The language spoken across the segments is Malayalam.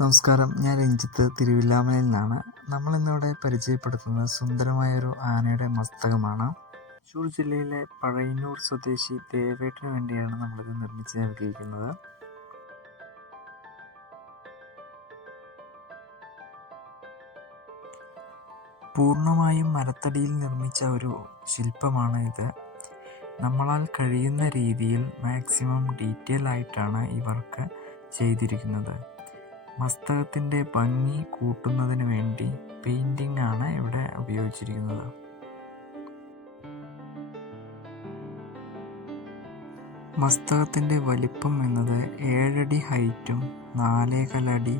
നമസ്കാരം, ഞാൻ രഞ്ജിത്ത് തിരുവില്ലാമലയിൽ നിന്നാണ്. നമ്മളിന്നിവിടെ പരിചയപ്പെടുത്തുന്നത് സുന്ദരമായൊരു ആനയുടെ മസ്തകമാണ്. തൃശ്ശൂർ ജില്ലയിലെ പഴയന്നൂർ സ്വദേശി ദേവേട്ടന് വേണ്ടിയാണ് നമ്മളിത് നിർമ്മിച്ച് നൽകിയിരിക്കുന്നത്. പൂർണ്ണമായും മരത്തടിയിൽ നിർമ്മിച്ച ഒരു ശില്പമാണ് ഇത്. നമ്മളാൽ കഴിയുന്ന രീതിയിൽ മാക്സിമം ഡീറ്റെയിൽ ആയിട്ടാണ് ഈ വർക്ക് ചെയ്തിരിക്കുന്നത്. മസ്തകത്തിൻ്റെ ഭംഗി കൂട്ടുന്നതിന് വേണ്ടി പെയിൻറ്റിംഗ് ആണ് ഇവിടെ ഉപയോഗിച്ചിരിക്കുന്നത്. മസ്തകത്തിൻ്റെ വലിപ്പം എന്നത് 7 അടി ഹൈറ്റും 4.25 അടി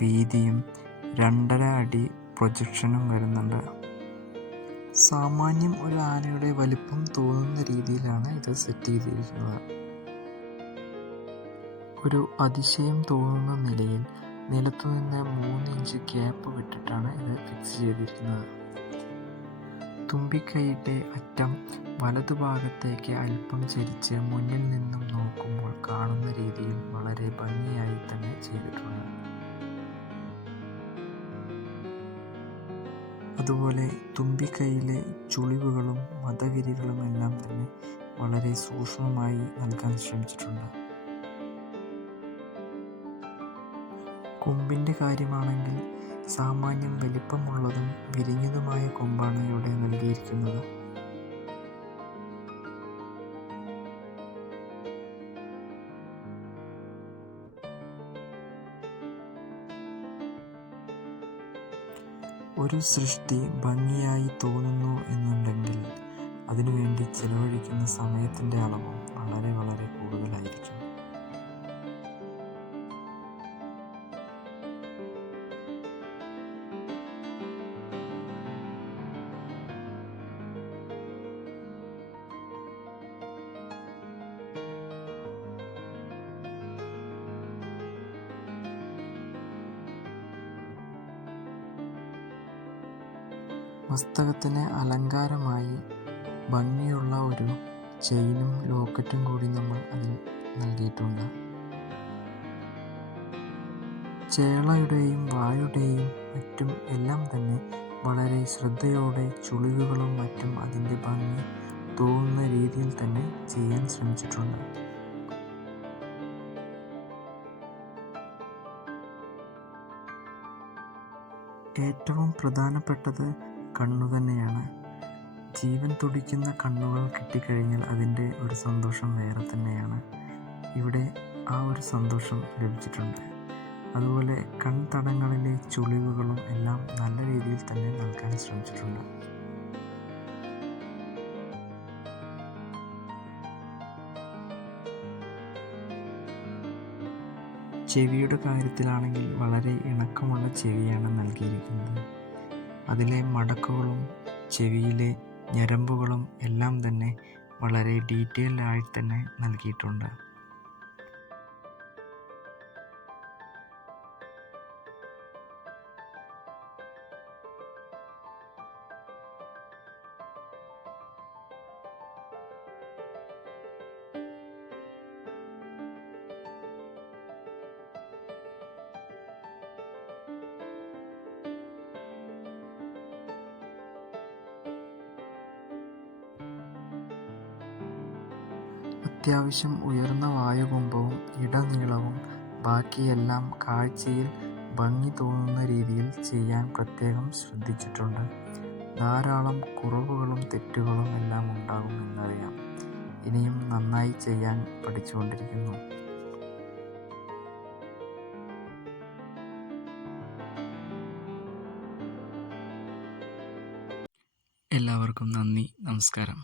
വീതിയും 2.5 അടി പ്രൊജക്ഷനും വരുന്നുണ്ട്. സാമാന്യം ഒരു ആനയുടെ വലിപ്പം തോന്നുന്ന രീതിയിലാണ് ഇത് സെറ്റ് ചെയ്തിരിക്കുന്നത്. ഒരു അതിശയം തോന്നുന്ന നിലയിൽ നിലത്തുനിന്ന് 3 ഇഞ്ച് ഗ്യാപ്പ് വിട്ടിട്ടാണ് ഇത് ഫിക്സ് ചെയ്തിരിക്കുന്നത്. തുമ്പിക്കൈയുടെ അറ്റം വലതുഭാഗത്തേക്ക് അല്പം ചരിച്ച് മുന്നിൽ നിന്നും നോക്കുമ്പോൾ കാണുന്ന രീതിയിൽ വളരെ ഭംഗിയായി തന്നെ ചെയ്തിട്ടുണ്ട്. അതുപോലെ തുമ്പിക്കൈയിലെ ചുളിവുകളും മദഗിരികളും എല്ലാം തന്നെ വളരെ സൂക്ഷ്മമായി നൽകാൻ ശ്രമിച്ചിട്ടുണ്ട്. കൊമ്പിൻ്റെ കാര്യമാണെങ്കിൽ സാമാന്യം വലിപ്പമുള്ളതും വിരിഞ്ഞതുമായ കൊമ്പാണ് ഇവിടെ നൽകിയിരിക്കുന്നത്. ഒരു സൃഷ്ടി ഭംഗിയായി തോന്നുന്നു എന്നുണ്ടെങ്കിൽ അതിനുവേണ്ടി ചെലവഴിക്കുന്ന സമയത്തിൻ്റെ അളവും വളരെ വളരെ കൂടുതലായിരിക്കും. മസ്തകത്തിന് അലങ്കാരമായി ഭംഗിയുള്ള ഒരു ചെയിനും ലോക്കറ്റും കൂടി നമ്മൾ അതിൽ നൽകിയിട്ടുണ്ട്. ചേളയുടെയും വായുടെയും മറ്റും എല്ലാം തന്നെ വളരെ ശ്രദ്ധയോടെ ചുളിവുകളും മറ്റും അതിൻ്റെ ഭംഗി തോന്നുന്ന രീതിയിൽ തന്നെ ചെയ്യാൻ ശ്രമിച്ചിട്ടുണ്ട്. ഏറ്റവും പ്രധാനപ്പെട്ടത് കണ്ണു തന്നെയാണ്. ജീവൻ തുടിക്കുന്ന കണ്ണുകൾ കിട്ടിക്കഴിഞ്ഞാൽ അതിൻ്റെ ഒരു സന്തോഷം വേറെ തന്നെയാണ്. ഇവിടെ ആ ഒരു സന്തോഷം ലഭിച്ചിട്ടുണ്ട്. അതുപോലെ കൺതടങ്ങളിലെ ചുളിവുകളും എല്ലാം നല്ല രീതിയിൽ തന്നെ നൽകാൻ ശ്രമിച്ചിട്ടുണ്ട്. ചെവിയുടെ കാര്യത്തിലാണെങ്കിൽ വളരെ ഇണക്കമുള്ള ചെവിയാണ് നൽകിയിരിക്കുന്നത്. അതിലെ മടക്കുകളും ചെവിയിലെ ഞരമ്പുകളും എല്ലാം തന്നെ വളരെ ഡീറ്റെയിൽഡ് ആയി തന്നെ നൽകിയിട്ടുണ്ട്. അത്യാവശ്യം ഉയർന്ന വായുകുംഭവും ഇടനീളവും ബാക്കിയെല്ലാം കാഴ്ചയിൽ ഭംഗി തോന്നുന്ന രീതിയിൽ ചെയ്യാൻ പ്രത്യേകം ശ്രദ്ധിച്ചിട്ടുണ്ട്. ധാരാളം കുറവുകളും തെറ്റുകളും എല്ലാം ഉണ്ടാകും എന്നറിയാം. ഇനിയും നന്നായി ചെയ്യാൻ പഠിച്ചുകൊണ്ടിരിക്കുന്നു. എല്ലാവർക്കും നന്ദി, നമസ്കാരം.